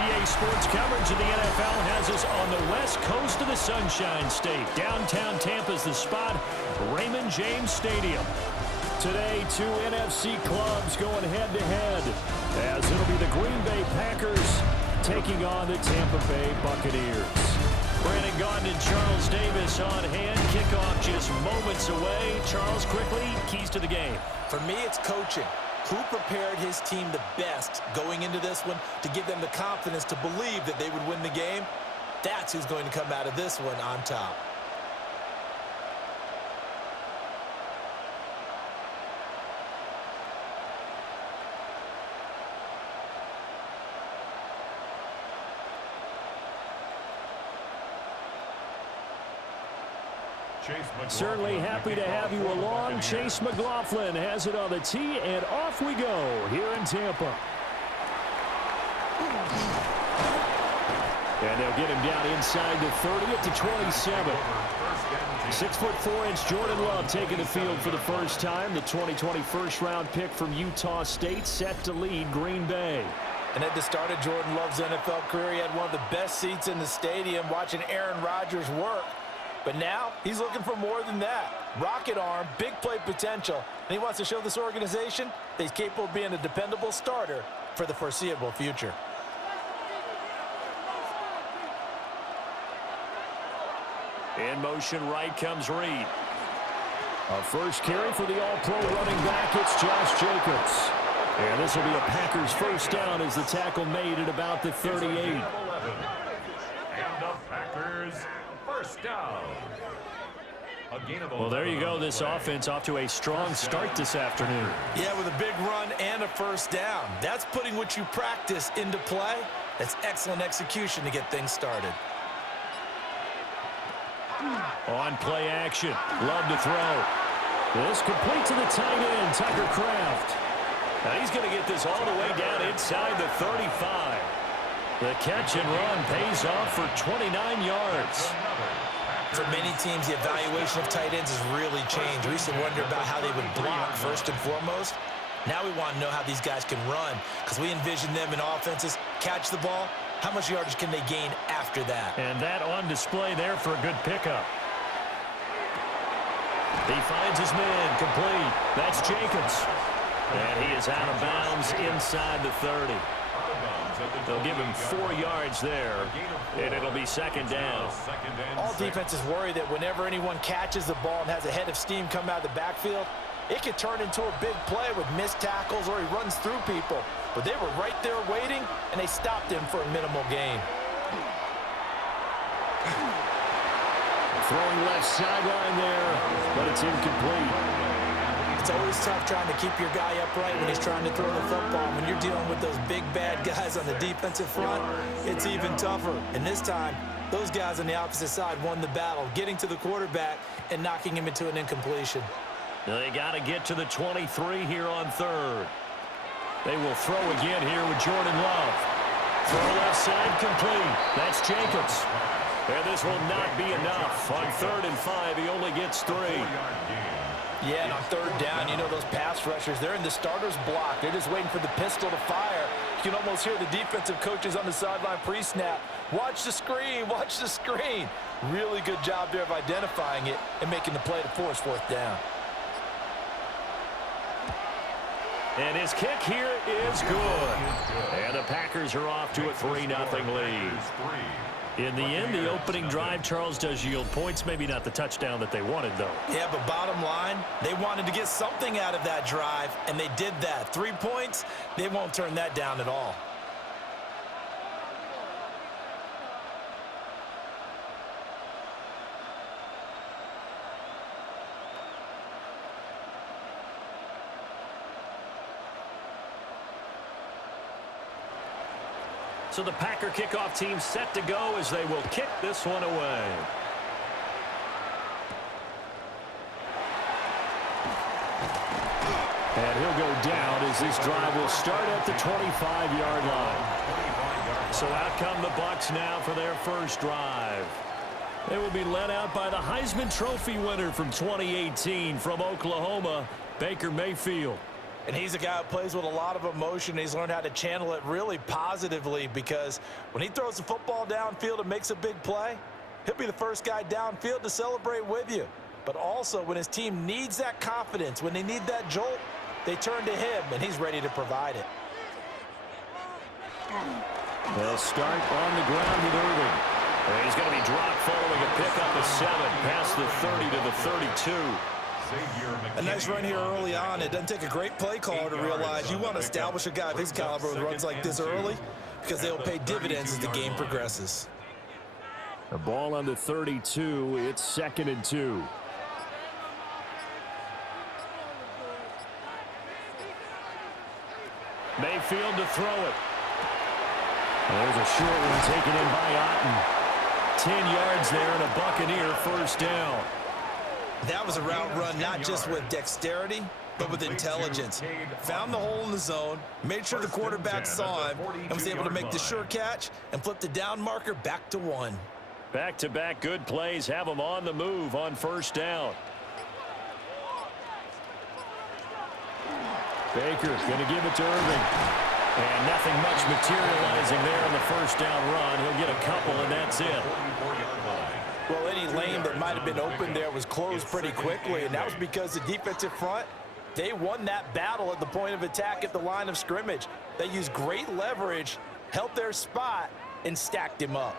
EA Sports coverage of the NFL has us on the west coast of the Sunshine State. Downtown Tampa's the spot, Raymond James Stadium. Today, two NFC clubs going head-to-head, as it'll be the Green Bay Packers taking on the Tampa Bay Buccaneers. Brandon Gaudin and Charles Davis on hand. Kickoff just moments away. Charles, quickly, keys to the game. For me, it's coaching. Who prepared his team the best going into this one to give them the confidence to believe that they would win the game? That's who's going to come out of this one on top. Certainly happy to have you along. Chase McLaughlin has it on the tee, and off we go here in Tampa. And they'll get him down inside the 30 at the 27. 6'4" Jordan Love taking the field for the first time. The 2020 first-round pick from Utah State set to lead Green Bay. And at the start of Jordan Love's NFL career, he had one of the best seats in the stadium watching Aaron Rodgers work. But now, he's looking for more than that. Rocket arm, big play potential, and he wants to show this organization that he's capable of being a dependable starter for the foreseeable future. In motion right comes Reed. A first carry for the all-pro running back, it's Josh Jacobs. And this will be a Packers first down as the tackle made at about the 38. And the Packers first down. Well, there you go. This offense off to a strong start this afternoon. Yeah, with a big run and a first down. That's putting what you practice into play. That's excellent execution to get things started. On play action. Love to throw. This complete to the tight end, Tucker Kraft. Now he's going to get this all the way down inside the 35. The catch and run pays off for 29 yards. For many teams, the evaluation of tight ends has really changed. We used to wonder about how they would block first and foremost. Now we want to know how these guys can run, because we envision them in offenses catch the ball. How much yardage can they gain after that? And that on display there for a good pickup. He finds his man complete. That's Jacobs. And he is out of bounds inside the 30. They'll give him 4 yards there, and it'll be second down. All defenses worry that whenever anyone catches the ball and has a head of steam come out of the backfield, it could turn into a big play with missed tackles or he runs through people. But they were right there waiting, and they stopped him for a minimal gain. Throwing left sideline there, but it's incomplete. It's always tough trying to keep your guy upright when he's trying to throw the football. When you're dealing with those big, bad guys on the defensive front, it's even tougher. And this time, those guys on the opposite side won the battle, getting to the quarterback and knocking him into an incompletion. They got to get to the 23 here on third. They will throw again here with Jordan Love. Throw left side complete. That's Jacobs. And this will not be enough. On 3rd and 5, he only gets 3. Yeah, and on third down, you know those pass rushers, they're in the starter's block. They're just waiting for the pistol to fire. You can almost hear the defensive coaches on the sideline pre-snap. Watch the screen, watch the screen. Really good job there of identifying it and making the play to force 4th down. And his kick here is good. And the Packers are off to a 3-0 lead. In the end, the opening drive, Charles, does yield points. Maybe not the touchdown that they wanted, though. Yeah, but bottom line, they wanted to get something out of that drive, and they did that. 3 points, they won't turn that down at all. So the Packer kickoff team set to go as they will kick this one away. And he'll go down as this drive will start at the 25-yard line. So out come the Bucs now for their first drive. They will be led out by the Heisman Trophy winner from 2018 from Oklahoma, Baker Mayfield. And he's a guy who plays with a lot of emotion. He's learned how to channel it really positively, because when he throws the football downfield and makes a big play, he'll be the first guy downfield to celebrate with you. But also, when his team needs that confidence, when they need that jolt, they turn to him, and he's ready to provide it. They'll start on the ground with Irving. And he's going to be dropped following a pickup of 7 past the 30 to the 32. A nice run here early on. It doesn't take a great play caller to realize you want to establish a guy of his caliber with runs like this early, because they'll pay dividends as the game progresses. The ball on the 32. It's 2nd and 2. Mayfield to throw it. There's a short one taken in by Otten. 10 yards there and a Buccaneer first down. That was a route run not just with dexterity, but with intelligence. Found the hole in the zone, made sure the quarterback saw him, and was able to make the sure catch and flip the down marker back to 1. Back-to-back good plays have them on the move on first down. Baker going to give it to Irving. And nothing much materializing there in the first down run. He'll get a couple, and that's it. Well, any lane that might have been open there was closed pretty quickly, and that was because the defensive front, they won that battle at the point of attack at the line of scrimmage. They used great leverage, held their spot, and stacked him up.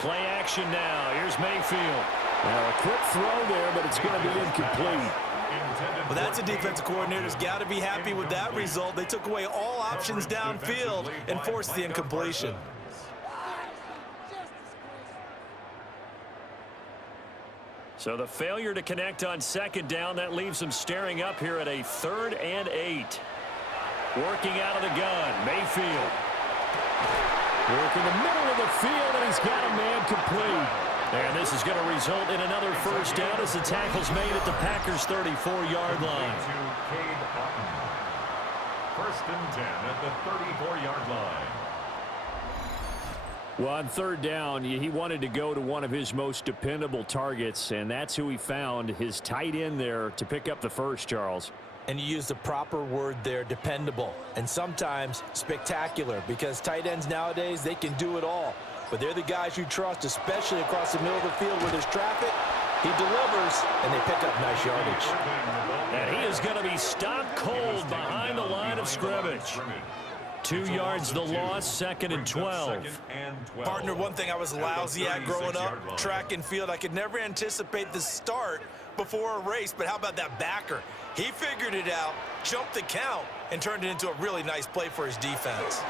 Play action now. Here's Mayfield. Now a quick throw there, but it's going to be incomplete. Well, that's a defensive coordinator's got to be happy with that result. They took away all options downfield and forced the incompletion. So the failure to connect on 2nd down, that leaves them staring up here at a 3rd and 8. Working out of the gun, Mayfield. Working the middle of the field, and he's got a man complete. And this is going to result in another first down as the tackle's made at the Packers' 34-yard line. 1st and 10 at the 34-yard line. Well, on 3rd down, he wanted to go to one of his most dependable targets, and that's who he found, his tight end there, to pick up the first, Charles. And you use the proper word there, dependable, and sometimes spectacular, because tight ends nowadays, they can do it all. But they're the guys you trust, especially across the middle of the field where there's traffic. He delivers, and they pick up nice yardage. And he is going to be stopped cold behind the line of scrimmage. 2 yards the loss, 2nd and 12. Partner, one thing I was lousy at growing up, track and field, I could never anticipate the start before a race, but how about that backer? He figured it out, jumped the count, and turned it into a really nice play for his defense.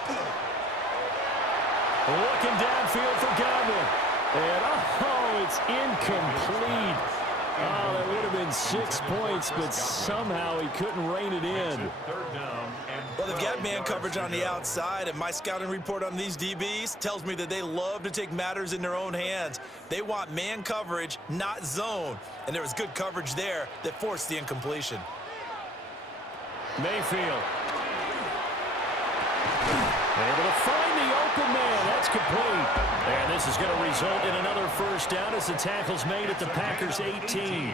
Looking downfield for Godwin. And, oh, it's incomplete. Oh, that would have been 6 points, but somehow he couldn't rein it in. Well, they've got man coverage on the outside, and my scouting report on these DBs tells me that they love to take matters in their own hands. They want man coverage, not zone. And there was good coverage there that forced the incompletion. Mayfield. Able to find the open man. That's complete. And this is going to result in another first down as the tackle's made at the Packers' 18.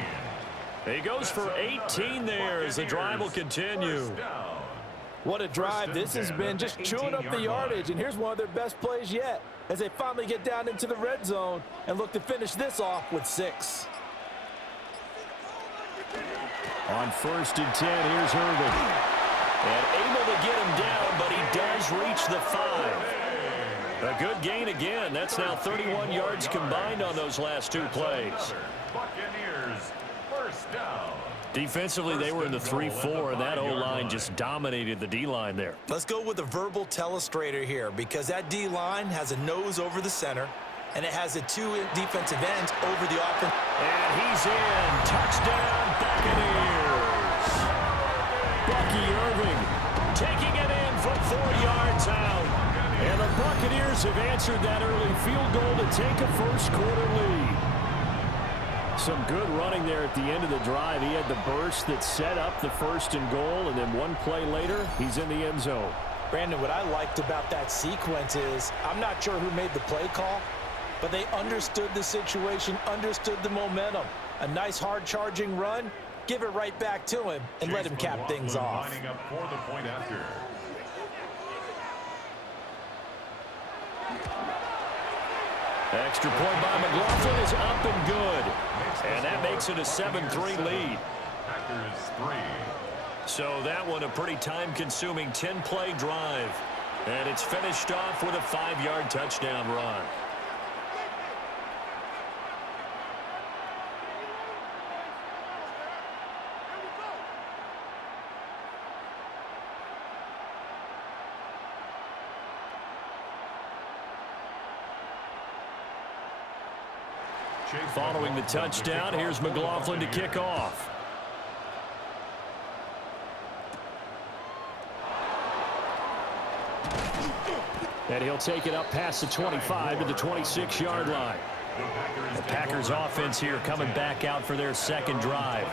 He goes for 18 there as the drive will continue. What a drive this has been, just chewing up the yardage. And here's one of their best plays yet as they finally get down into the red zone and look to finish this off with 6. On 1st and 10, here's Irving. And able to get him down, but he does reach the 5. A good gain again. That's now 31 yards combined on those last 2 plays. Buccaneers, first down. Defensively, they were in the 3-4, and that O-line just dominated the D-line there. Let's go with a verbal telestrator here, because that D-line has a nose over the center, and it has the 2 defensive ends over the offense. And he's in. Touchdown, Buccaneers. Bucky Irving taking it in from 4 yards out. And the Buccaneers have answered that early field goal to take a first-quarter lead. Some good running there at the end of the drive. He had the burst that set up the 1st and goal, and then 1 play later, he's in the end zone. Brandon, what I liked about that sequence is I'm not sure who made the play call, but they understood the situation, understood the momentum. A nice hard-charging run, give it right back to him and let him cap things off. Lining up for the point after. Extra point by McLaughlin is up and good. And that makes it a 7-3 lead. Packers 3. So that one a pretty time-consuming 10-play drive. And it's finished off with a 5-yard touchdown run. Following the touchdown, here's McLaughlin to kick off. And he'll take it up past the 25 to the 26-yard line. The Packers offense here coming back out for their second drive.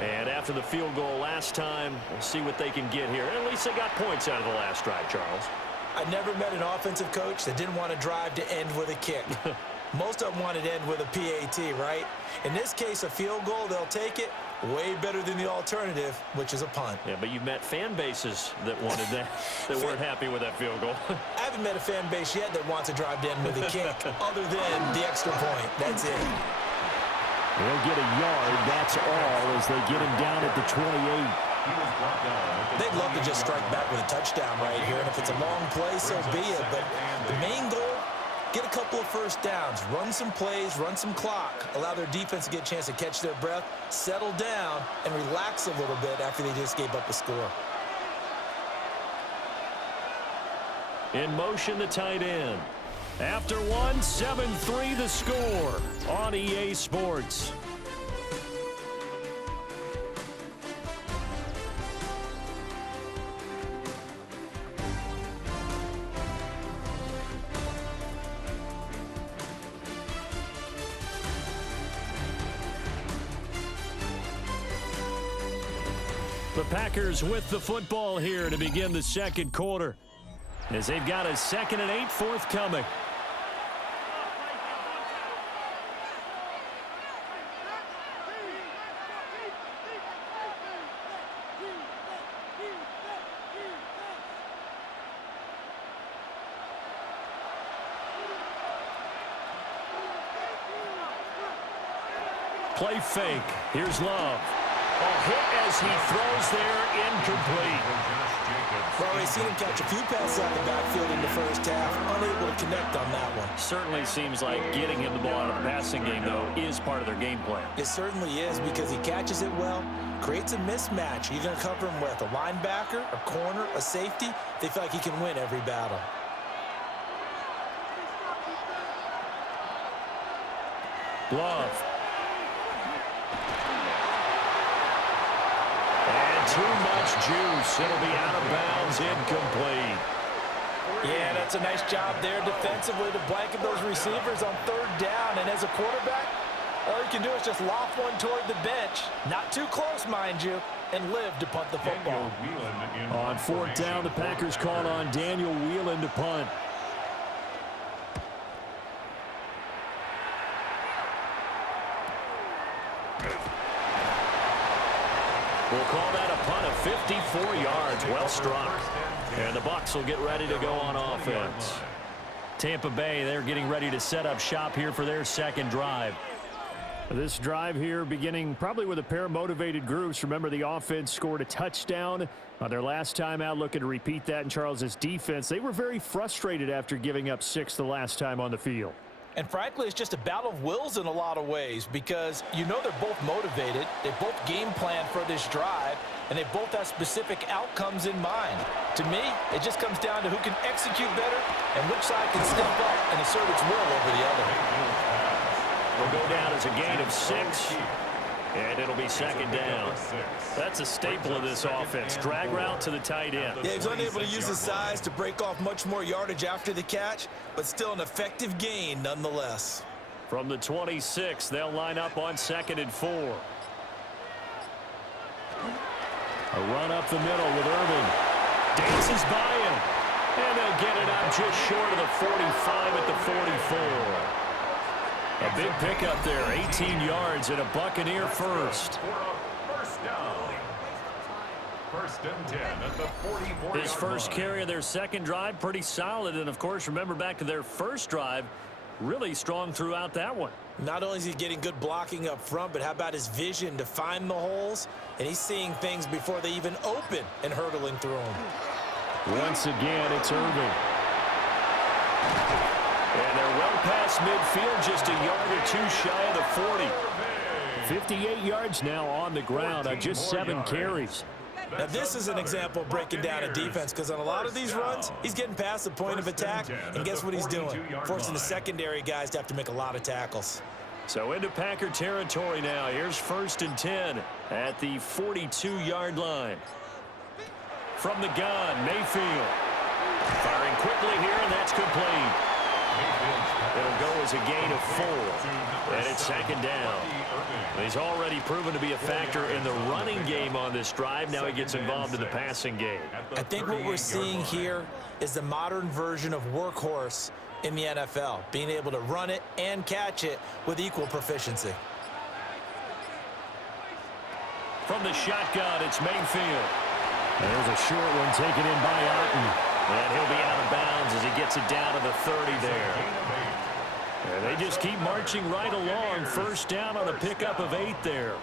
And after the field goal last time, we'll see what they can get here. At least they got points out of the last drive, Charles. I never met an offensive coach that didn't want to drive to end with a kick. Most of them wanted to end with a PAT, right? In this case, a field goal, they'll take it. Way better than the alternative, which is a punt. Yeah, but you've met fan bases that wanted that, that weren't happy with that field goal. I haven't met a fan base yet that wants to drive to end with a kick, other than the extra point. That's it. They'll get a yard, that's all, as they get him down at the 28. They'd love to just strike back with a touchdown right here, and if it's a long play, so be it. But the main goal, get a couple of first downs, run some plays, run some clock, allow their defense to get a chance to catch their breath, settle down, and relax a little bit after they just gave up a score. In motion, the tight end. After one, 7-3 the score on EA Sports. The Packers with the football here to begin the second quarter, as they've got a 2nd and 8 forthcoming. Play fake. Here's Love. A hit as he throws there, incomplete. Well, we've seen him catch a few passes out of the backfield in the first half, unable to connect on that one. Certainly seems like getting him the ball out of the passing game, though, is part of their game plan. It certainly is, because he catches it well, creates a mismatch. You're going to cover him with a linebacker, a corner, a safety. They feel like he can win every battle. Love. Too much juice. It'll be out of bounds, incomplete. Yeah, that's a nice job there defensively to blanket those receivers on 3rd down. And as a quarterback, all you can do is just loft one toward the bench. Not too close, mind you, and live to punt the football. On 4th down, the Packers called on Daniel Whelan to punt. We'll call that a punt of 54 yards. Well struck. And the Bucs will get ready to go on offense. Tampa Bay, they're getting ready to set up shop here for their second drive. This drive here beginning probably with a pair of motivated groups. Remember, the offense scored a touchdown on their last time out, looking to repeat that in Charles's defense. They were very frustrated after giving up 6 the last time on the field. And frankly, it's just a battle of wills in a lot of ways, because you know they're both motivated, they both game plan for this drive, and they both have specific outcomes in mind. To me, it just comes down to who can execute better and which side can step up and assert its will over the other. Will go down as a gain of 6, and it'll be 2nd down. That's a staple of this offense. Drag route to the tight end. Yeah, he's unable to use his size to break off much more yardage after the catch, but still an effective gain nonetheless. From the 26, they'll line up on 2nd and 4. A run up the middle with Irvin. Dances by him. And they'll get it up just short of the 45 at the 44. A big pickup there, 18 yards and a Buccaneer first. First down. First and 10 at the 44. His first carry of their second drive, pretty solid. And, of course, remember back to their first drive, really strong throughout that one. Not only is he getting good blocking up front, but how about his vision to find the holes? And he's seeing things before they even open and hurdling through them. Once again, it's Irving. And they're well past midfield, just a yard or two shy of the 40. 58 yards now on the ground on just 7 carries. Now, this is an example of breaking down a defense, because on a lot of these runs, he's getting past the point of attack, and guess what he's doing? Forcing the secondary guys to have to make a lot of tackles. So into Packer territory now. Here's first and 10 at the 42-yard line. From the gun, Mayfield. Firing quickly here, and that's complete. It'll go as a gain of 4, and it's second down. He's already proven to be a factor in the running game on this drive. Now he gets involved in the passing game. I think what we're seeing here is the modern version of workhorse in the NFL, being able to run it and catch it with equal proficiency. From the shotgun, it's Mayfield. There's a short one taken in by Otten. And he'll be out of bounds as he gets it down to the 30 there. And they just keep marching right along. First down on a pickup of 8 there.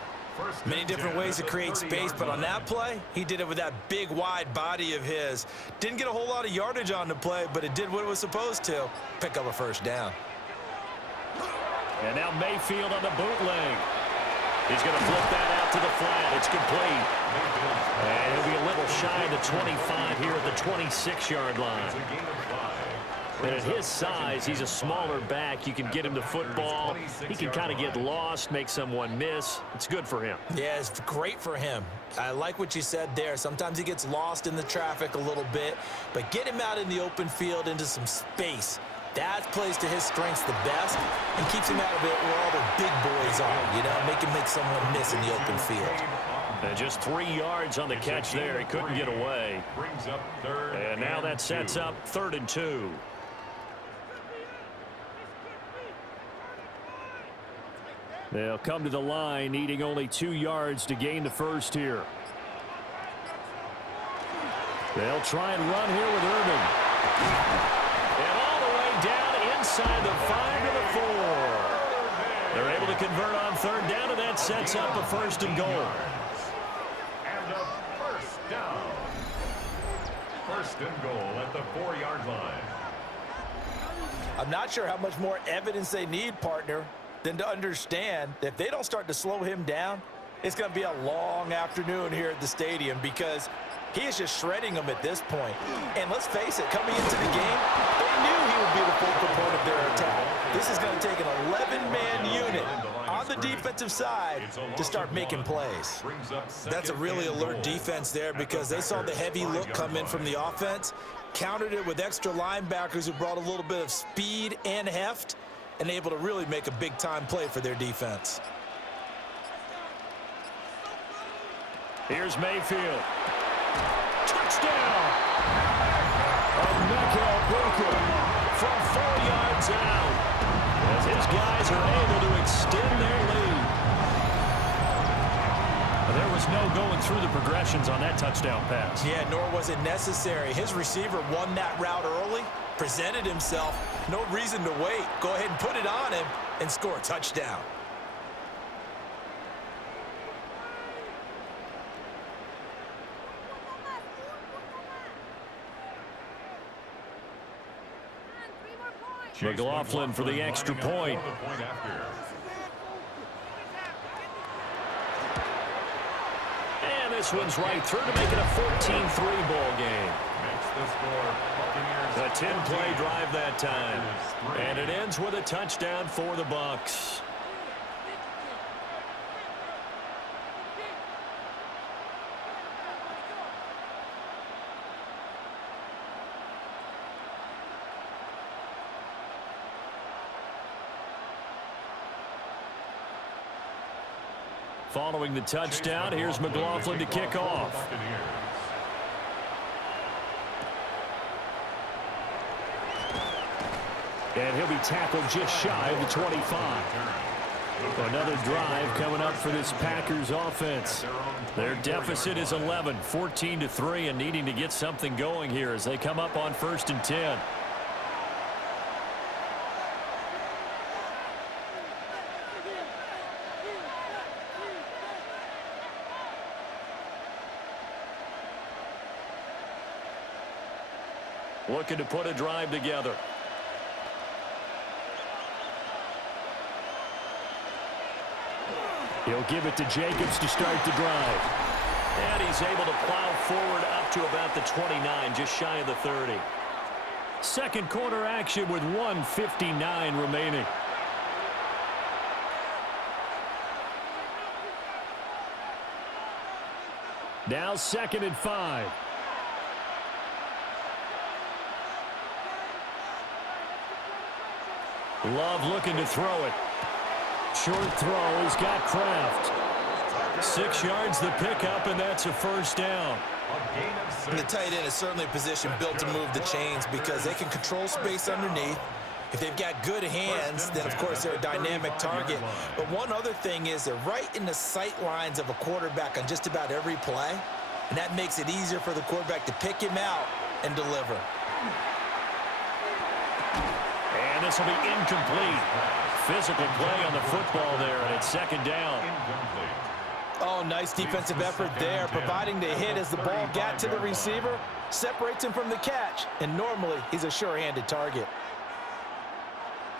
Many different ways to create space, but on that play, he did it with that big, wide body of his. Didn't get a whole lot of yardage on the play, but it did what it was supposed to. Pick up a first down. And now Mayfield on the bootleg. He's going to flip that out to the flat. It's complete. And he'll be a little shy of the 25 here at the 26-yard line. And at his size, he's a smaller back. You can get him the football. He can kind of get lost, make someone miss. It's good for him. Yeah, it's great for him. I like what you said there. Sometimes he gets lost in the traffic a little bit, but get him out in the open field into some space. That plays to his strengths the best and keeps him out of it where all the big boys are, you know, make him make someone miss in the open field. And just 3 yards on the catch there. He couldn't get away. And now that sets up 3rd and 2. They'll come to the line, needing only 2 yards to gain the first here. They'll try and run here with Irving. And all the way down inside the 5 to the 4. They're able to convert on 3rd down, and that sets up a 1st and goal. And a first down. 1st and goal at the 4-yard line. I'm not sure how much more evidence they need, partner, than to understand that if they don't start to slow him down, it's going to be a long afternoon here at the stadium, because he is just shredding them at this point. And let's face it, coming into the game, they knew he would be the focal point of their attack. This is going to take an 11-man unit on the defensive side to start making plays. That's a really alert defense there, because they saw the heavy look come in from the offense, countered it with extra linebackers who brought a little bit of speed and heft, and able to really make a big-time play for their defense. Here's Mayfield. Touchdown! Emeka Buka from 4 yards out, as his guys are able to extend their lead. There was no going through the progressions on that touchdown pass. Yeah, nor was it necessary. His receiver won that route early, presented himself, no reason to wait. Go ahead and put it on him and score a touchdown. McLaughlin for the extra point. And this one's right through to make it a 14-3 ball game. A 10-play drive that time. And it ends with a touchdown for the Bucs. Following the touchdown, here's McLaughlin to kick off. And he'll be tackled just shy of the 25. Another drive coming up for this Packers offense. Their deficit is 11, 14-3, and needing to get something going here as they come up on 1st and 10. Looking to put a drive together. He'll give it to Jacobs to start the drive. And he's able to plow forward up to about the 29, just shy of the 30. Second quarter action with 1:59 remaining. Now 2nd and 5. Love looking to throw it. Short throw. He's got Kraft. 6 yards the pickup, and that's a 1st down. The tight end is certainly a position built to move the chains because they can control space underneath. If they've got good hands, then, of course, they're a dynamic target. But one other thing is they're right in the sight lines of a quarterback on just about every play, and that makes it easier for the quarterback to pick him out and deliver. And this will be incomplete. Physical play on the football there, and it's 2nd down. Oh, nice defensive effort there, providing the hit as the ball got to the receiver, separates him from the catch, and normally he's a sure-handed target.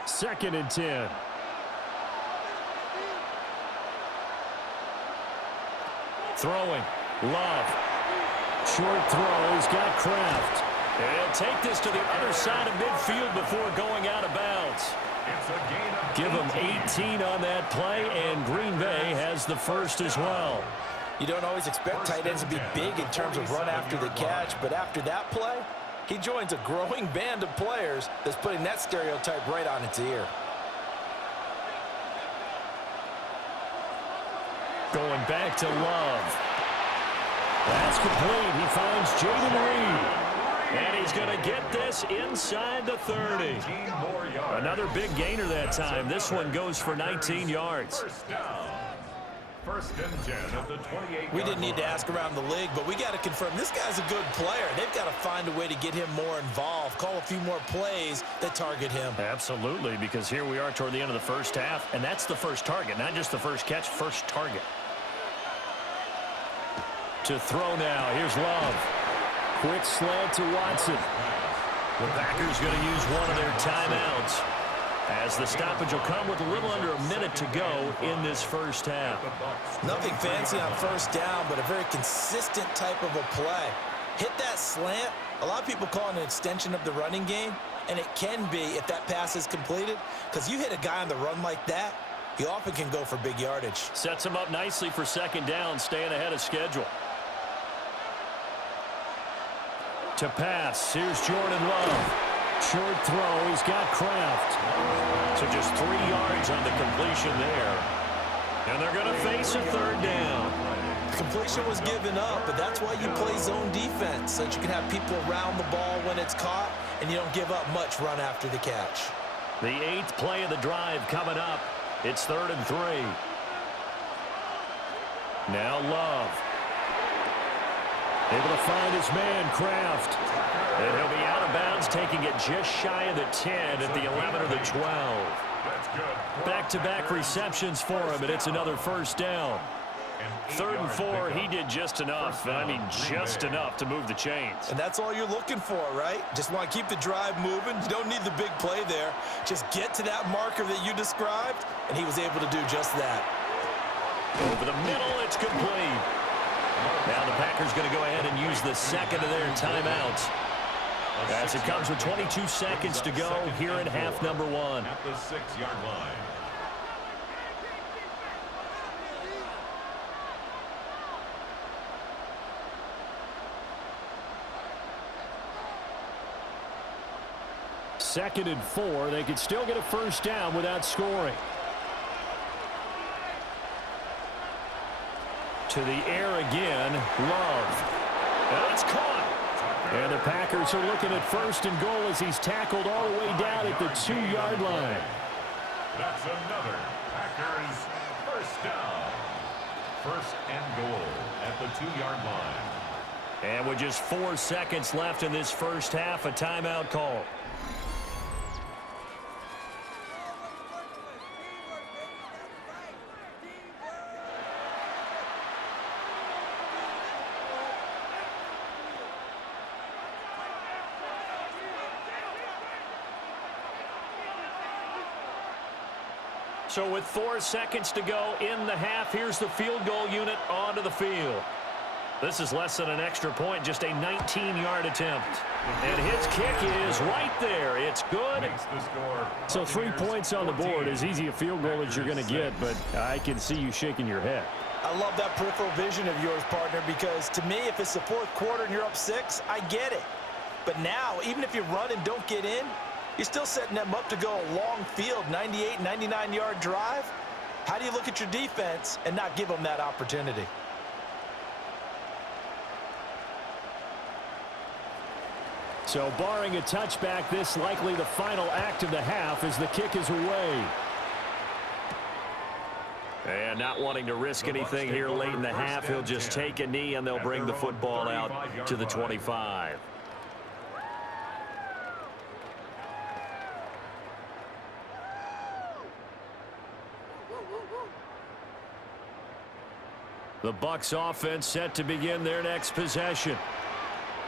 2nd and 10. Throwing. Love. Short throw. He's got Kraft. And he'll take this to the other side of midfield before going out of bounds. Give him 18 on that play, and Green Bay has the 1st as well. You don't always expect tight ends to be big in terms of run after the catch, but after that play, he joins a growing band of players that's putting that stereotype right on its ear. Going back to Love. That's complete. He finds Jaden Reed. And he's going to get this inside the 30. Another big gainer that time. This one goes for 19 yards. 1st and 10 at the 28. We didn't need to ask around the league, but we got to confirm this guy's a good player. They've got to find a way to get him more involved, call a few more plays that target him. Absolutely, because here we are toward the end of the 1st half, and that's the first target, not just the first catch, first target. To throw now. Here's Love. Quick slant to Watson. The Packers going to use one of their timeouts as the stoppage will come with a little under a minute to go in this 1st half. Nothing fancy on 1st down, but a very consistent type of a play. Hit that slant. A lot of people call it an extension of the running game, and it can be if that pass is completed, because you hit a guy on the run like that, he often can go for big yardage. Sets him up nicely for 2nd down, staying ahead of schedule. To pass, here's Jordan Love. Short throw, he's got Kraft. So just 3 yards on the completion there. And they're going to face a 3rd down. Completion was given up, but that's why you play zone defense, so that you can have people around the ball when it's caught, and you don't give up much run after the catch. The 8th play of the drive coming up. It's 3rd and 3. Now Love. Able to find his man, Kraft. And he'll be out of bounds, taking it just shy of the 10 at the 11 or the 12. Back-to-back receptions for him, and it's another 1st down. 3rd and 4, he did just enough. I mean, just enough to move the chains. And that's all you're looking for, right? Just want to keep the drive moving. You don't need the big play there. Just get to that marker that you described, and he was able to do just that. Over the middle, it's complete. Now the Packers going to go ahead and use the 2nd of their timeouts. As it comes with 22 seconds to go here in half number 1. At the 6-yard line. Second and 4. They could still get a 1st down without scoring. To the air again. Love. And it's caught. And the Packers are looking at 1st and goal as he's tackled all the way down at the 2-yard line. That's another Packers first down. 1st and goal at the 2-yard line. And with just 4 seconds left in this first half, a timeout call. So with 4 seconds to go in the half, here's the field goal unit onto the field. This is less than an extra point, just a 19-yard attempt. And his kick is right there. It's good. So 3 points on the board, as easy a field goal as you're going to get, but I can see you shaking your head. I love that peripheral vision of yours, partner, because to me, if it's the 4th quarter and you're up 6, I get it. But now, even if you run and don't get in, you're still setting them up to go a long field, 98, 99-yard drive. How do you look at your defense and not give them that opportunity? So barring a touchback, this likely the final act of the half as the kick is away. And not wanting to risk anything here late in the half, he'll just take a knee and they'll bring the football out to the 25. The Bucs offense set to begin their next possession.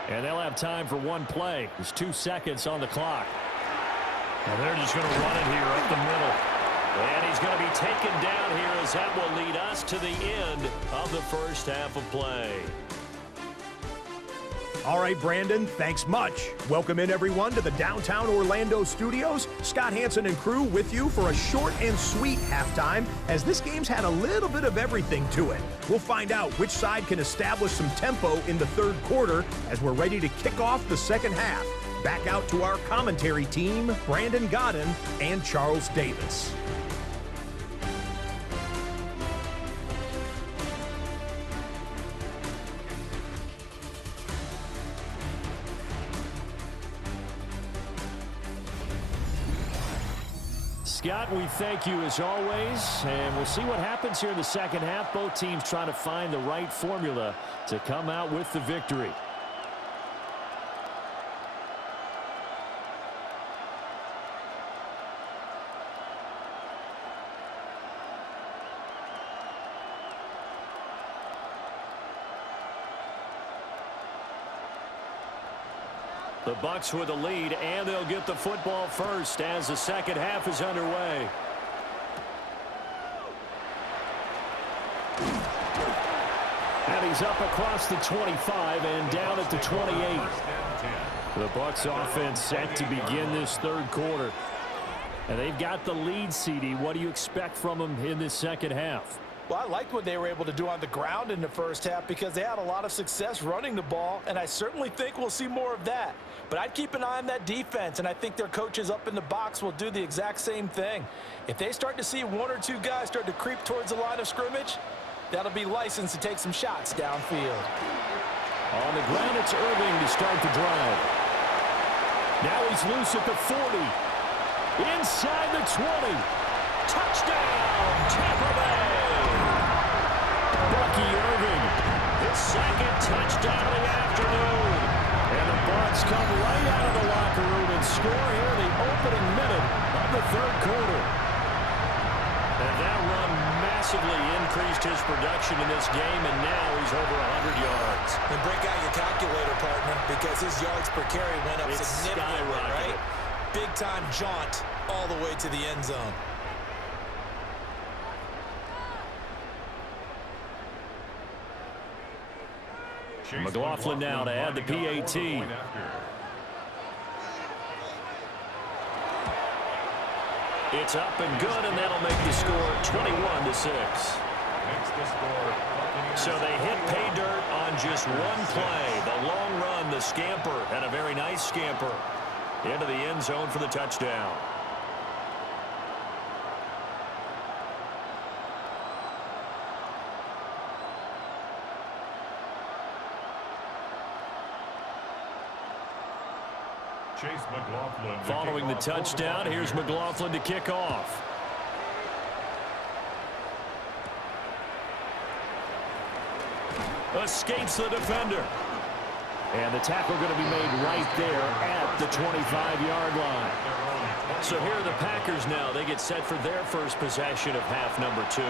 And they'll have time for one play. There's 2 seconds on the clock. And they're just going to run it here up the middle. And he's going to be taken down here as that will lead us to the end of the first half of play. All right, Brandon, thanks much. Welcome in, everyone, to the downtown Orlando studios. Scott Hansen and crew with you for a short and sweet halftime, as this game's had a little bit of everything to it. We'll find out which side can establish some tempo in the 3rd quarter as we're ready to kick off the 2nd half. Back out to our commentary team, Brandon Godden and Charles Davis. Scott, we thank you as always, and we'll see what happens here in the 2nd half. Both teams trying to find the right formula to come out with the victory. The Bucs with a lead, and they'll get the football first as the 2nd half is underway. And he's up across the 25 and down at the 28. The Bucs offense set to begin this 3rd quarter. And they've got the lead, CD. What do you expect from them in this 2nd half? Well, I like what they were able to do on the ground in the 1st half because they had a lot of success running the ball, and I certainly think we'll see more of that. But I'd keep an eye on that defense, and I think their coaches up in the box will do the exact same thing. If they start to see 1 or 2 guys start to creep towards the line of scrimmage, that'll be licensed to take some shots downfield. On the ground, it's Irving to start the drive. Now he's loose at the 40. Inside the 20. Touchdown, Tampa Bay! Bucky Irving, his 2nd touchdown of the afternoon. And the Bucs come right out of the locker room and score here in the opening minute of the 3rd quarter. And that run massively increased his production in this game, and now he's over 100 yards. And break out your calculator, partner, because his yards per carry went up significantly, right? Big-time jaunt all the way to the end zone. McLaughlin now to add the PAT. It's up and good, and that'll make the score 21-6. So they hit pay dirt on just one play. The long run, the scamper, and a very nice scamper into the end zone for the touchdown. Following the touchdown, here's McLaughlin to kick off. Escapes the defender. And the tackle going to be made right there at the 25-yard line. So here are the Packers now. They get set for their first possession of half number 2.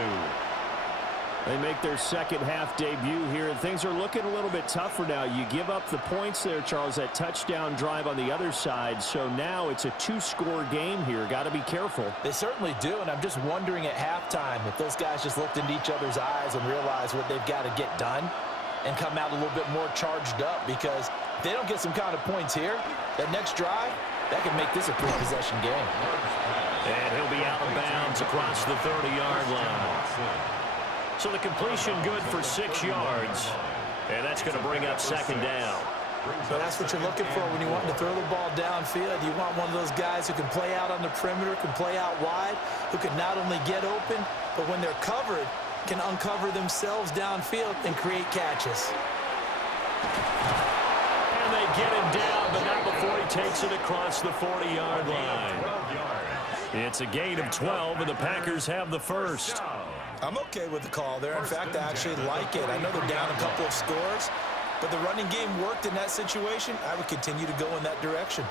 They make their second half debut here, and things are looking a little bit tougher now. You give up the points there, Charles, that touchdown drive on the other side. So now it's a 2-score game here. Got to be careful. They certainly do, and I'm just wondering at halftime if those guys just looked into each other's eyes and realized what they've got to get done and come out a little bit more charged up, because if they don't get some kind of points here, that next drive, that could make this a 3-possession game. And he'll be out of bounds across the 30-yard line. So the completion good for 6 yards, and that's going to bring up second down. So that's what you're looking for when you want to throw the ball downfield. You want one of those guys who can play out on the perimeter, can play out wide, who can not only get open, but when they're covered, can uncover themselves downfield and create catches. And they get him down, but not before he takes it across the 40-yard line. It's a gain of 12, and the Packers have the first. I'm okay with the call there. In fact, I actually like it. I know they're down a couple of scores, but the running game worked in that situation. I would continue to go in that direction.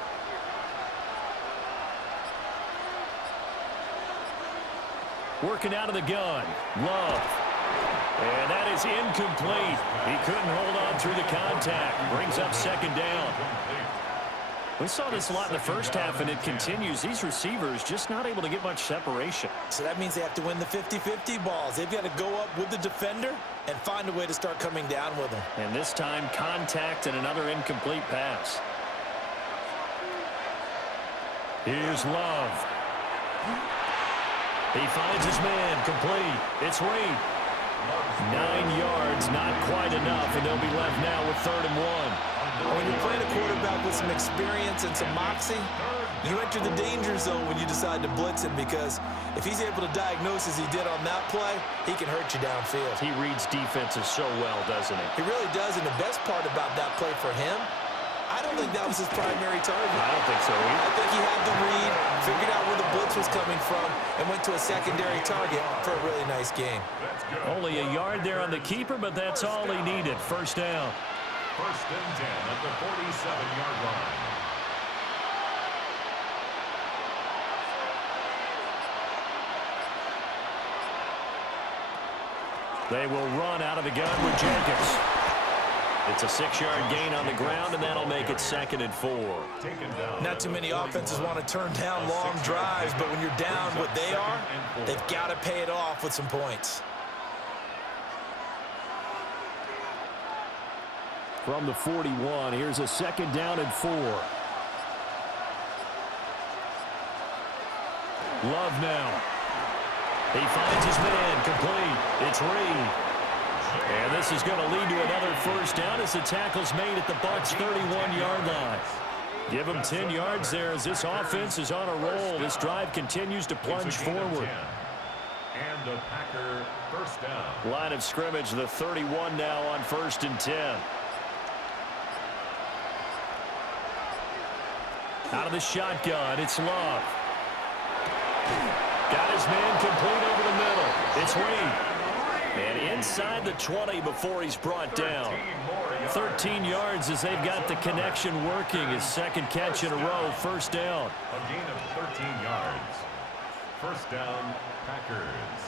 Working out of the gun, Love. And that is incomplete. He couldn't hold on through the contact. Brings up second down. We saw this a lot in the first half, and it continues. These receivers just not able to get much separation. So that means they have to win the 50-50 balls. They've got to go up with the defender and find a way to start coming down with them. And this time, contact and another incomplete pass. Here's Love. He finds his man, complete. It's Reed. 9 yards, not quite enough, and they'll be left now with 3rd and 1. When you're playing a quarterback with some experience and some moxie, you enter the danger zone when you decide to blitz him, because if he's able to diagnose as he did on that play, he can hurt you downfield. He reads defenses so well, doesn't he? He really does, and the best part about that play for him, I don't think that was his primary target. I don't think so either. I think he had the read, figured out where the blitz was coming from, and went to a secondary target for a really nice game. Only a yard there on the keeper, but that's all he needed. First down. 1st and 10 at the 47-yard line. They will run out of the gun with Jacobs. It's a 6-yard gain on the ground, and that'll make it 2nd and 4. Not too many offenses want to turn down long drives, but when you're down what they are, they've got to pay it off with some points. From the 41, here's a 2nd down and 4. Love now. He finds his man, complete. It's Reed. And this is going to lead to another first down as the tackle's made at the Bucs' 31-yard line. Give them 10 yards there as this offense is on a roll. This drive continues to plunge forward. And a Packer first down. Line of scrimmage, the 31 now on 1st and 10. Out of the shotgun, it's Love. Got his man complete over the middle. It's Reed. And inside the 20 before he's brought down. 13 yards as they've got the connection working. His 2nd catch in a row, first down. A gain of 13 yards. First down, Packers.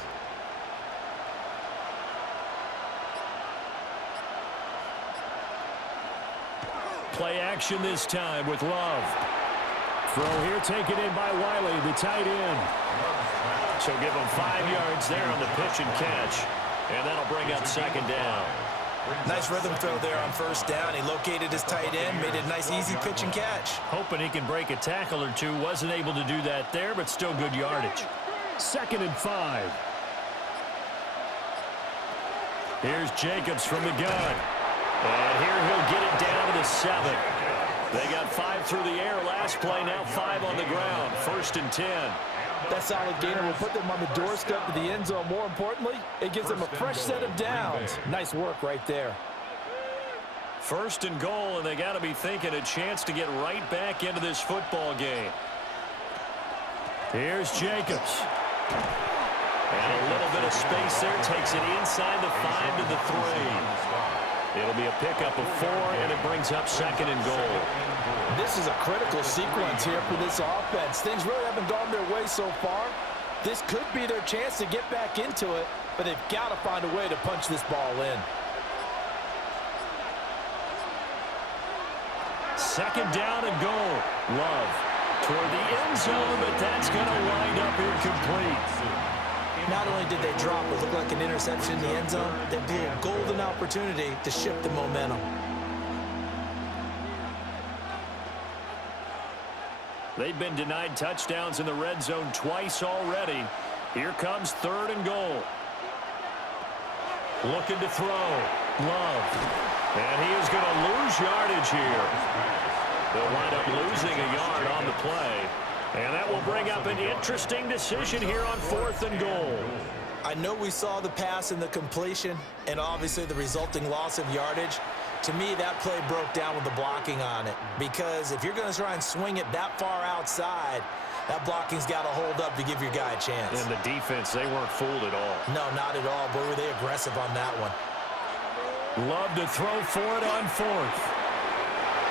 Play action this time with Love. Throw here taken in by Wiley, the tight end. So give him 5 yards there on the pitch and catch. And that'll bring up 2nd down. Nice rhythm throw there on first down. He located his tight end, made it a nice easy pitch and catch. Hoping he can break a tackle or two. Wasn't able to do that there, but still good yardage. 2nd and 5. Here's Jacobs from the gun. And here he'll get it down to the 7. They got 5 through the air last play, now 5 on the ground. 1st and 10. That solid gainer will put them on the doorstep of the end zone. More importantly, it gives them a fresh set of downs. Nice work right there. First and goal, and they got to be thinking a chance to get right back into this football game. Here's Jacobs. And a little bit of space there. Takes it inside the 5 to the 3. It'll be a pickup of 4, and it brings up second and goal. This is a critical sequence here for this offense. Things really haven't gone their way so far. This could be their chance to get back into it, but they've got to find a way to punch this ball in. Second down and goal. Love toward the end zone, but that's going to wind up incomplete. Not only did they drop what looked like an interception in the end zone, they blew a golden opportunity to shift the momentum. They've been denied touchdowns in the red zone twice already. Here comes third and goal. Looking to throw. Love. And he is going to lose yardage here. They'll wind up losing a yard on the play. And that will bring up an interesting decision here on fourth and goal. I know we saw the pass and the completion and obviously the resulting loss of yardage. To me, that play broke down with the blocking on it. Because if you're going to try and swing it that far outside, that blocking's got to hold up to give your guy a chance. And the defense, they weren't fooled at all. No, not at all. Boy, were they aggressive on that one. Love to throw for it on fourth.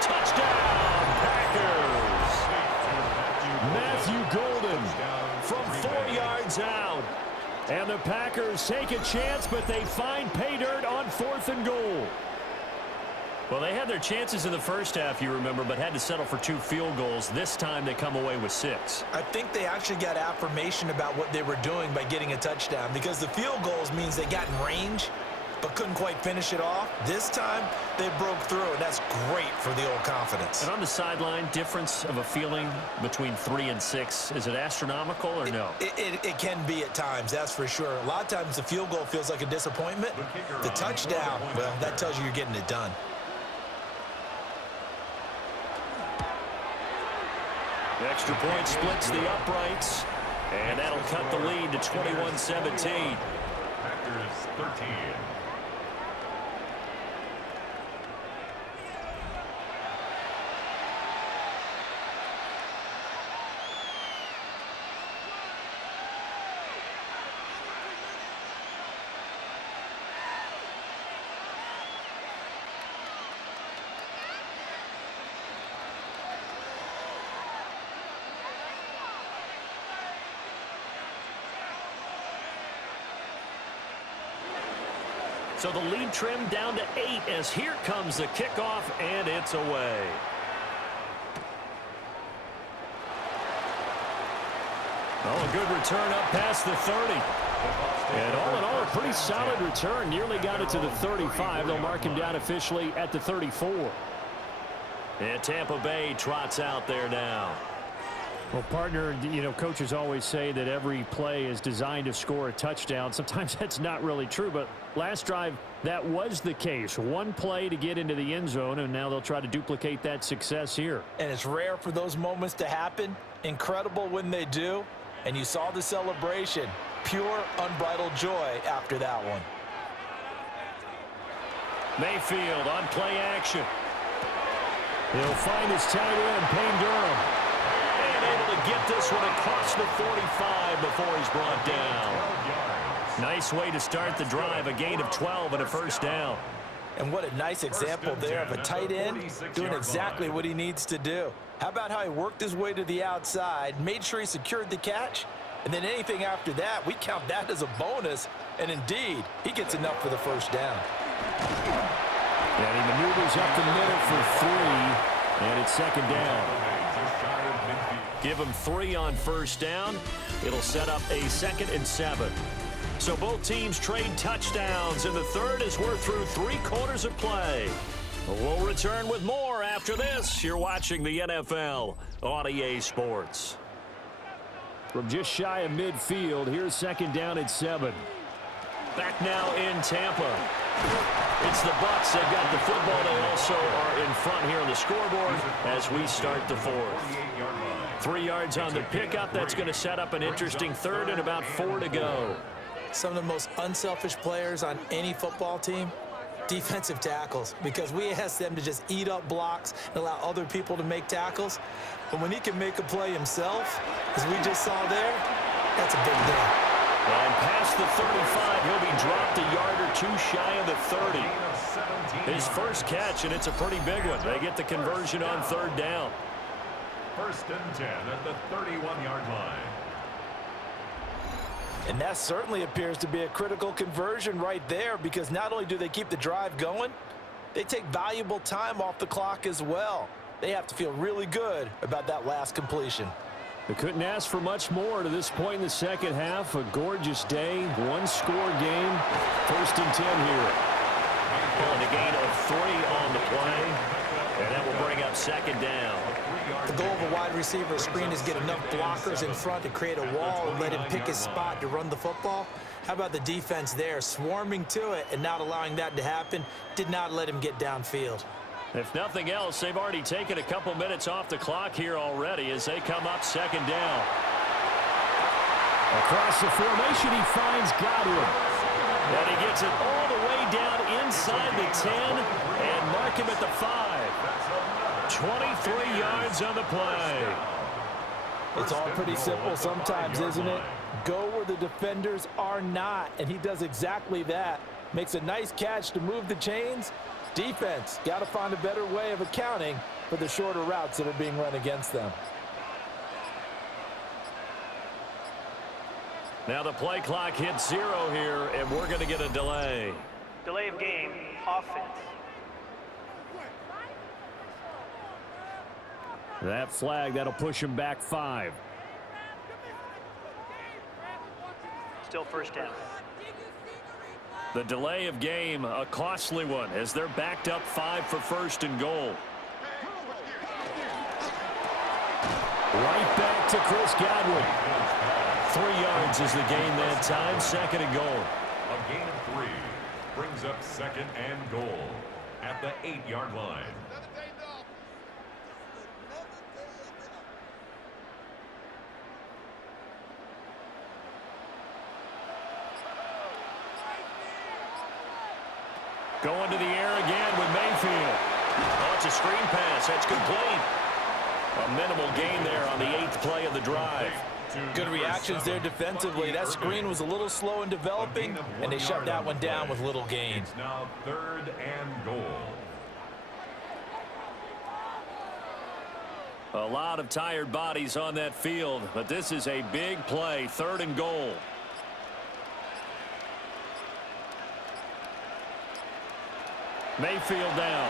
Touchdown, Packers! Matthew Golden from 4 yards out. And the Packers take a chance, but they find pay dirt on fourth and goal. Well, they had their chances in the first half, you remember, but had to settle for 2 field goals. This time they come away with 6. I think they actually got affirmation about what they were doing by getting a touchdown, because the field goals means they got in range but couldn't quite finish it off. This time they broke through, and that's great for the old confidence. And on the sideline, difference of a feeling between 3 and 6, is it astronomical or no? It can be at times, that's for sure. A lot of times the field goal feels like a disappointment. The touchdown, well, that tells you you're getting it done. The extra point splits the uprights, and that'll cut the lead to 21-17. Packers 13. So the lead trimmed down to 8 as here comes the kickoff, and it's away. Oh, a good return up past the 30. And all in all, a pretty solid return. Nearly got it to the 35. They'll mark him down officially at the 34. And Tampa Bay trots out there now. Well, partner, you know, coaches always say that every play is designed to score a touchdown. Sometimes that's not really true, but last drive, that was the case. One play to get into the end zone, and now they'll try to duplicate that success here. And it's rare for those moments to happen. Incredible when they do. And you saw the celebration. Pure, unbridled joy after that one. Mayfield on play action. He'll find his tight end, Payne Durham. Able to get this one across the 45 before he's brought down. Nice way to start the drive, a gain of 12 and a first down. And what a nice example there of a tight end doing exactly what he needs to do. How about how he worked his way to the outside, made sure he secured the catch, and then anything after that, we count that as a bonus. And indeed, he gets enough for the first down. And he maneuvers up the middle for 3, and it's second down. Give him 3 on first down. It'll set up a 2nd and 7. So both teams trade touchdowns, and the third as we're through 3 quarters of play. We'll return with more after this. You're watching the NFL on EA Sports. From just shy of midfield, here's second down at 7. Back now in Tampa. It's the Bucs. They've got the football. They also are in front here on the scoreboard as we start the fourth. 3 yards on the pickup. That's going to set up an interesting third and about 4 to go. Some of the most unselfish players on any football team defensive tackles, because we ask them to just eat up blocks and allow other people to make tackles. But when he can make a play himself, as we just saw there, that's a big deal. And past the 35, he'll be dropped a yard or two shy of the 30. His first catch, and it's a pretty big one. They get the conversion on third down. First and 10 at the 31-yard line. And that certainly appears to be a critical conversion right there, because not only do they keep the drive going, they take valuable time off the clock as well. They have to feel really good about that last completion. They couldn't ask for much more to this point in the second half. A gorgeous day, one-score game. First and 10 here. And a gain of 3 on the play, and that will bring up second down. The goal of a wide receiver screen is get enough blockers in front to create a wall and let him pick his spot to run the football. How about the defense there, swarming to it and not allowing that to happen? Did not let him get downfield. If nothing else, they've already taken a couple minutes off the clock here already as they come up second down. Across the formation, he finds Godwin. And he gets it all the way down inside the 10 and mark him at the 5. 23 yards on the play. It's all pretty simple sometimes, isn't it? Go where the defenders are not, and he does exactly that. Makes a nice catch to move the chains. Defense got to find a better way of accounting for the shorter routes that are being run against them. Now the play clock hits 0 here, and we're going to get a delay. Delay of game, offense. That flag, that'll push him back 5. Still first down. The delay of game, a costly one, as they're backed up 5 for first and goal. Right back to Chris Godwin. 3 yards is the gain that time, second and goal. A gain of 3 brings up second and goal at the 8-yard line. Going to the air again with Mayfield. Oh, it's a screen pass. That's complete. A minimal gain there on the 8th play of the drive. Good reactions there defensively. That screen was a little slow in developing, and they shut that one down with little gain. It's now 3rd and goal. A lot of tired bodies on that field, but this is a big play, 3rd and goal. Mayfield down.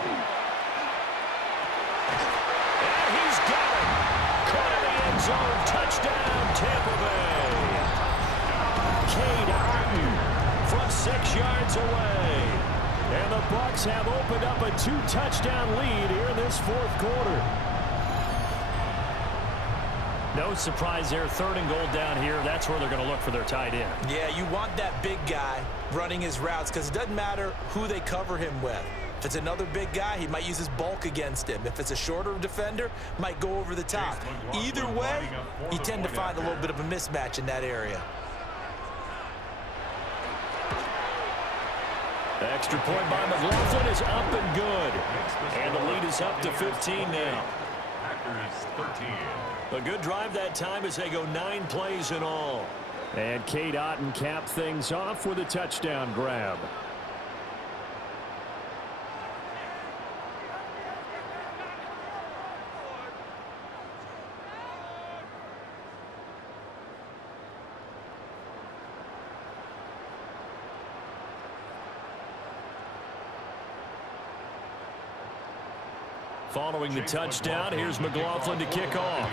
And he's got it. Caught in the end zone. Touchdown, Tampa Bay. Cade Otton from 6 yards away. And the Bucs have opened up a 2-touchdown lead here in this 4th quarter. No surprise there, 3rd and goal down here. That's where they're going to look for their tight end. Yeah, you want that big guy running his routes, because it doesn't matter who they cover him with. If it's another big guy, he might use his bulk against him. If it's a shorter defender, might go over the top. Either way, you tend to find a little bit of a mismatch in that area. The extra point by McLaughlin is up and good. And the lead is up to 15 now. Packers 13. A good drive that time as they go 9 plays in all. And Cade Otton capped things off with a touchdown grab. Following the touchdown, here's McLaughlin to kick off.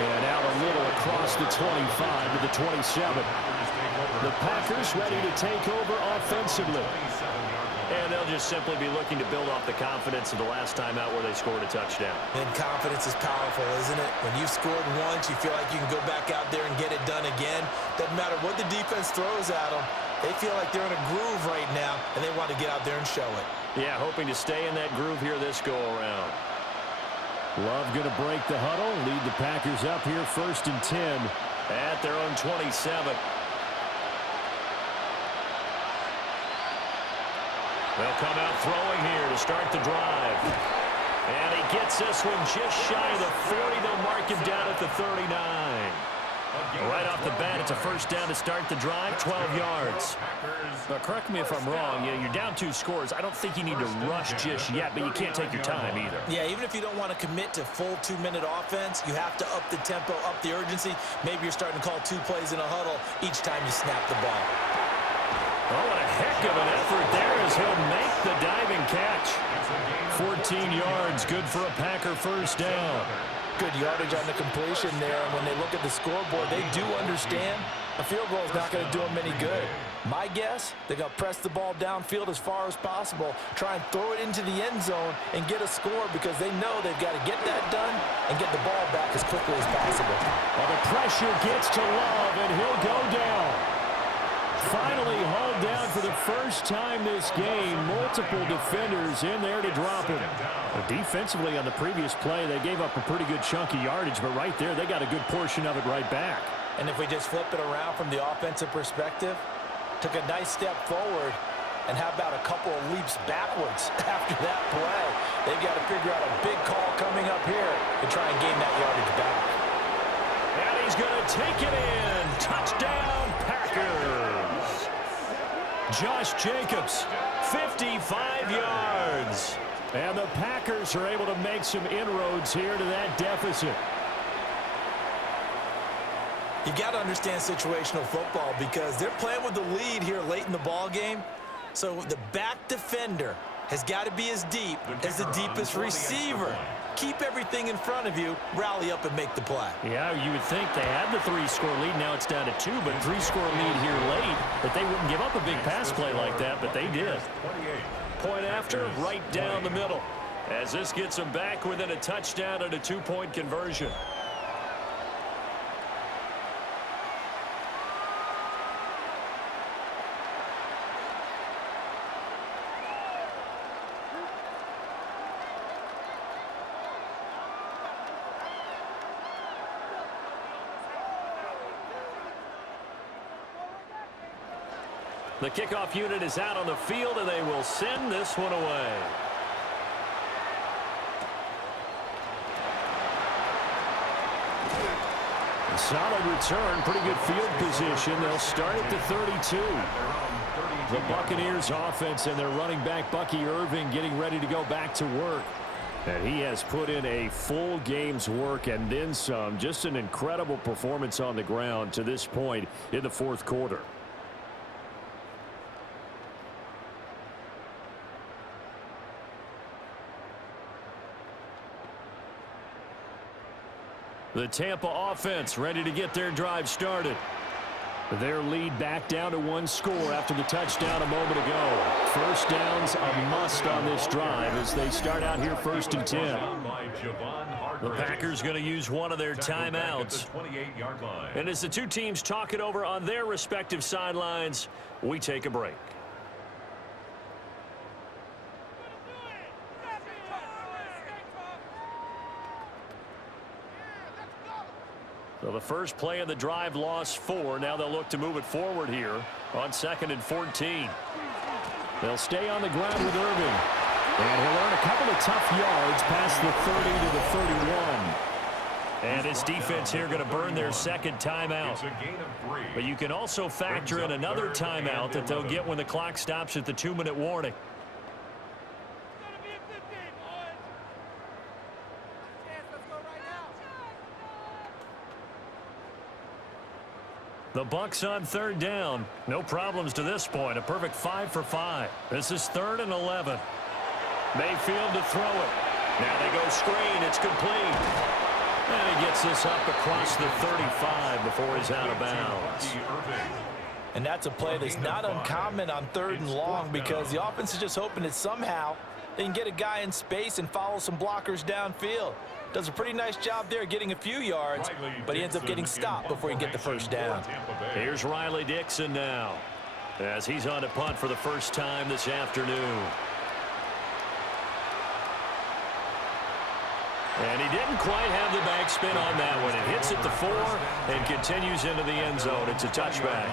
And out a little across the 25 to the 27. The Packers ready to take over offensively. And they'll just simply be looking to build off the confidence of the last time out where they scored a touchdown. And confidence is powerful, isn't it? When you've scored once, you feel like you can go back out there and get it done again. Doesn't matter what the defense throws at them. They feel like they're in a groove right now, and they want to get out there and show it. Yeah, hoping to stay in that groove here this go-around. Love going to break the huddle, lead the Packers up here 1st and 10 at their own 27. They'll come out throwing here to start the drive. And he gets this one just shy of the 40. They'll mark him down at the 39. Right off the bat, it's a first down to start the drive, 12 yards. Now, correct me if I'm wrong. You're down 2 scores. I don't think you need to rush just yet, but you can't take your time either. Yeah, even if you don't want to commit to full 2-minute offense, you have to up the tempo, up the urgency. Maybe you're starting to call 2 plays in a huddle each time you snap the ball. Oh, what a heck of an effort there as he'll make the diving catch. 14 yards, good for a Packer first down. Good yardage on the completion there, and when they look at the scoreboard, they do understand a field goal is not going to do them any good. My guess, they're going to press the ball downfield as far as possible, try and throw it into the end zone and get a score because they know they've got to get that done and get the ball back as quickly as possible. Well, the pressure gets to Love, and he'll go down. Finally hauled down for the first time this game. Multiple defenders in there to drop him. Defensively on the previous play, they gave up a pretty good chunk of yardage, but right there, they got a good portion of it right back. And if we just flip it around from the offensive perspective, took a nice step forward, and how about a couple of leaps backwards after that play? They've got to figure out a big call coming up here to try and gain that yardage back. And he's going to take it in. Touchdown, Packers. Josh Jacobs, 55 yards. And the Packers are able to make some inroads here to that deficit. You got to understand situational football because they're playing with the lead here late in the ball game. So the back defender has got to be as deep as the deepest receiver. Keep everything in front of you, rally up and make the play. Yeah, you would think they had the 3-score lead. Now it's down to 2, but 3-score lead here late. That they wouldn't give up a big pass play like that, but they did. Point after, right down the middle. As this gets them back within a touchdown and a 2-point conversion. The kickoff unit is out on the field, and they will send this one away. A solid return, pretty good field position. They'll start at the 32. The Buccaneers offense and their running back, Bucky Irving, getting ready to go back to work. And he has put in a full game's work and then some. Just an incredible performance on the ground to this point in the 4th quarter. The Tampa offense ready to get their drive started. Their lead back down to 1 score after the touchdown a moment ago. First down's a must on this drive as they start out here 1st and 10. The Packers going to use one of their timeouts. And as the 2 teams talk it over on their respective sidelines, we take a break. So the first play of the drive lost 4. Now they'll look to move it forward here on 2nd and 14. They'll stay on the ground with Irving. And he'll earn a couple of tough yards past the 30 to the 31. And his defense here going to burn their 2nd timeout. But you can also factor in another timeout that they'll get when the clock stops at the 2-minute warning. The Bucs on 3rd down. No problems to this point. A perfect 5 for 5. This is 3rd and 11. Mayfield to throw it. Now they go screen. It's complete. And he gets this up across the 35 before he's out of bounds. And that's a play that's not uncommon on 3rd and long because the offense is just hoping that somehow they can get a guy in space and follow some blockers downfield. Does a pretty nice job there getting a few yards, but he ends up getting stopped before he can get the first down. Here's Riley Dixon now as he's on to punt for the first time this afternoon. And he didn't quite have the backspin on that one. It hits at the 4 and continues into the end zone. It's a touchback.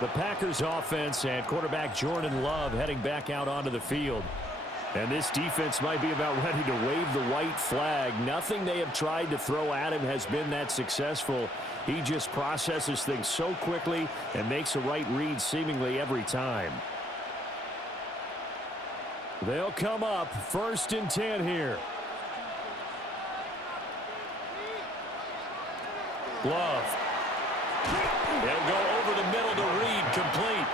The Packers offense and quarterback Jordan Love heading back out onto the field. And this defense might be about ready to wave the white flag. Nothing they have tried to throw at him has been that successful. He just processes things so quickly and makes a right read seemingly every time. They'll come up 1st and 10 here. Love. They'll go over the middle to Reed, complete.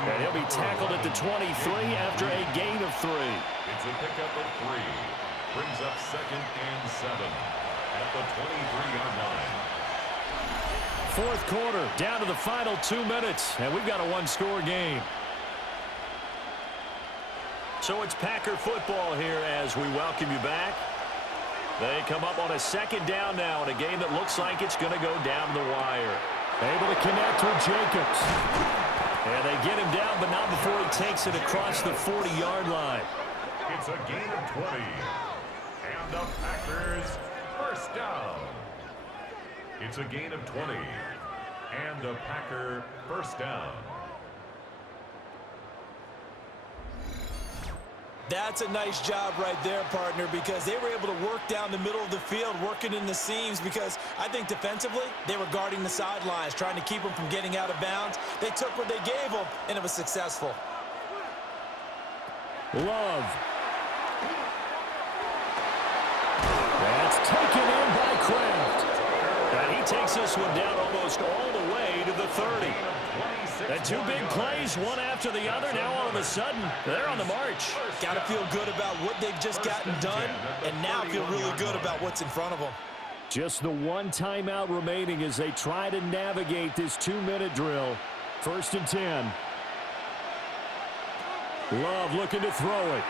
And he'll be tackled at the 23 after a gain of 3. It's a pickup of 3. Brings up 2nd and 7 at the 23-yard line. 4th quarter, down to the final 2 minutes, and we've got a one-score game. So it's Packer football here as we welcome you back. They come up on a 2nd down now in a game that looks like it's going to go down the wire. Able to connect with Jacobs. And they get him down, but not before he takes it across the 40-yard line. It's a gain of 20. And the Packers, 1st down. It's a gain of 20. And a Packer, 1st down. That's a nice job right there, partner, because they were able to work down the middle of the field, working in the seams, because I think defensively they were guarding the sidelines, trying to keep them from getting out of bounds. They took what they gave them, and it was successful. Love. That's taken in by Kraft. And he takes this one down almost all the way to the 30. And 2 big plays, one after the other. Now all of a sudden, they're on the march. Got to feel good about what they've just gotten done, and now feel really good about what's in front of them. Just the 1 timeout remaining as they try to navigate this 2-minute drill. 1st and 10. Love looking to throw it.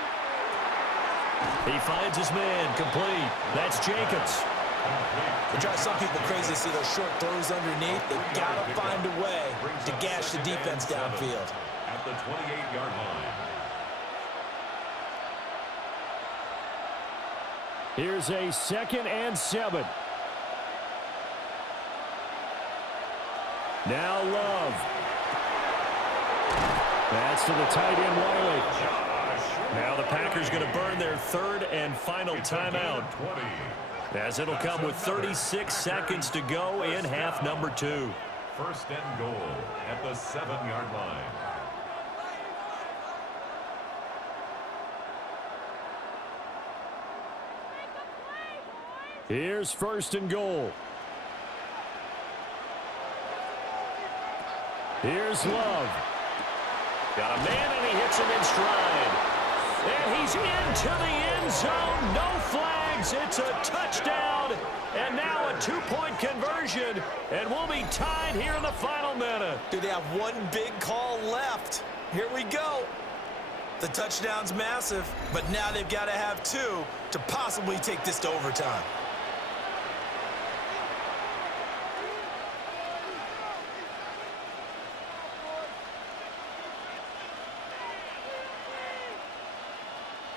He finds his man, complete. That's Jacobs. It drives some people crazy to see those short throws underneath. They've got to find a way to gash the defense downfield. At the 28-yard line. Here's a 2nd and 7. Now Love. That's to the tight end, Wiley. Now the Packers going to burn their 3rd and final timeout, as it'll come with 36 seconds to go in half number 2. 1st and goal at the 7-yard line. Here's 1st and goal. Here's Love. Got a man, and he hits him in stride. And he's into the end zone. No flags. It's a touchdown. And now a 2-point conversion. And we'll be tied here in the final minute. Do they have one big call left? Here we go. The touchdown's massive, but now they've got to have 2 to possibly take this to overtime.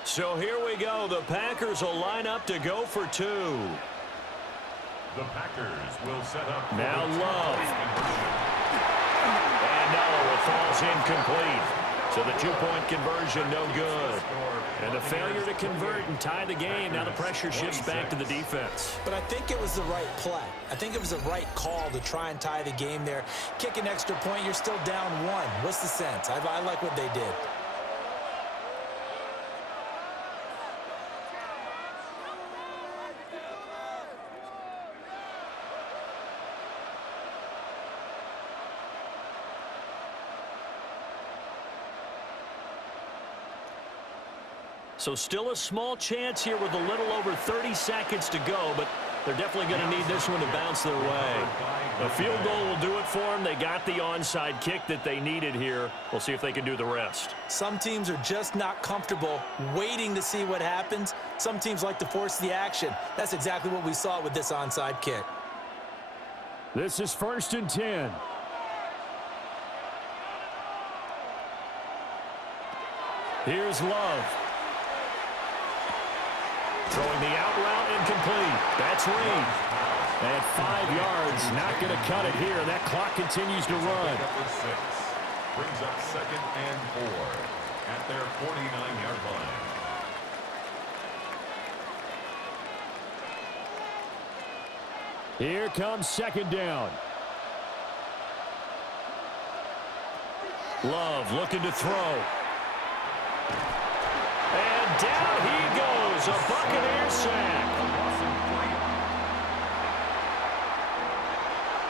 So here we go. The Packers will line up to go for 2. The Packers will set up. Now Love. And no, it falls incomplete. So the 2-point conversion, no good. And the failure to convert and tie the game. Now the pressure shifts back to the defense. But I think it was the right play. I think it was the right call to try and tie the game there. Kick an extra point, you're still down 1. What's the sense? I like what they did. So still a small chance here with a little over 30 seconds to go, but they're definitely going to need this one to bounce their way. A field goal will do it for them. They got the onside kick that they needed here. We'll see if they can do the rest. Some teams are just not comfortable waiting to see what happens. Some teams like to force the action. That's exactly what we saw with this onside kick. This is 1st and 10. Here's Love. Throwing the out route incomplete. That's Reed. At 5 yards, not going to cut it here. That clock continues to run. Brings up 2nd and 4 at their 49-yard line. Here comes 2nd down. Love looking to throw. And down he goes. A Buccaneers sack.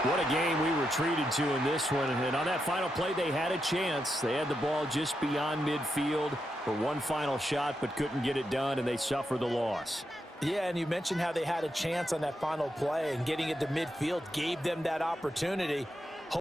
What a game we were treated to in this one. And on that final play, they had a chance. They had the ball just beyond midfield for one final shot, but couldn't get it done, and they suffered the loss. Yeah, and you mentioned how they had a chance on that final play, and getting it to midfield gave them that opportunity.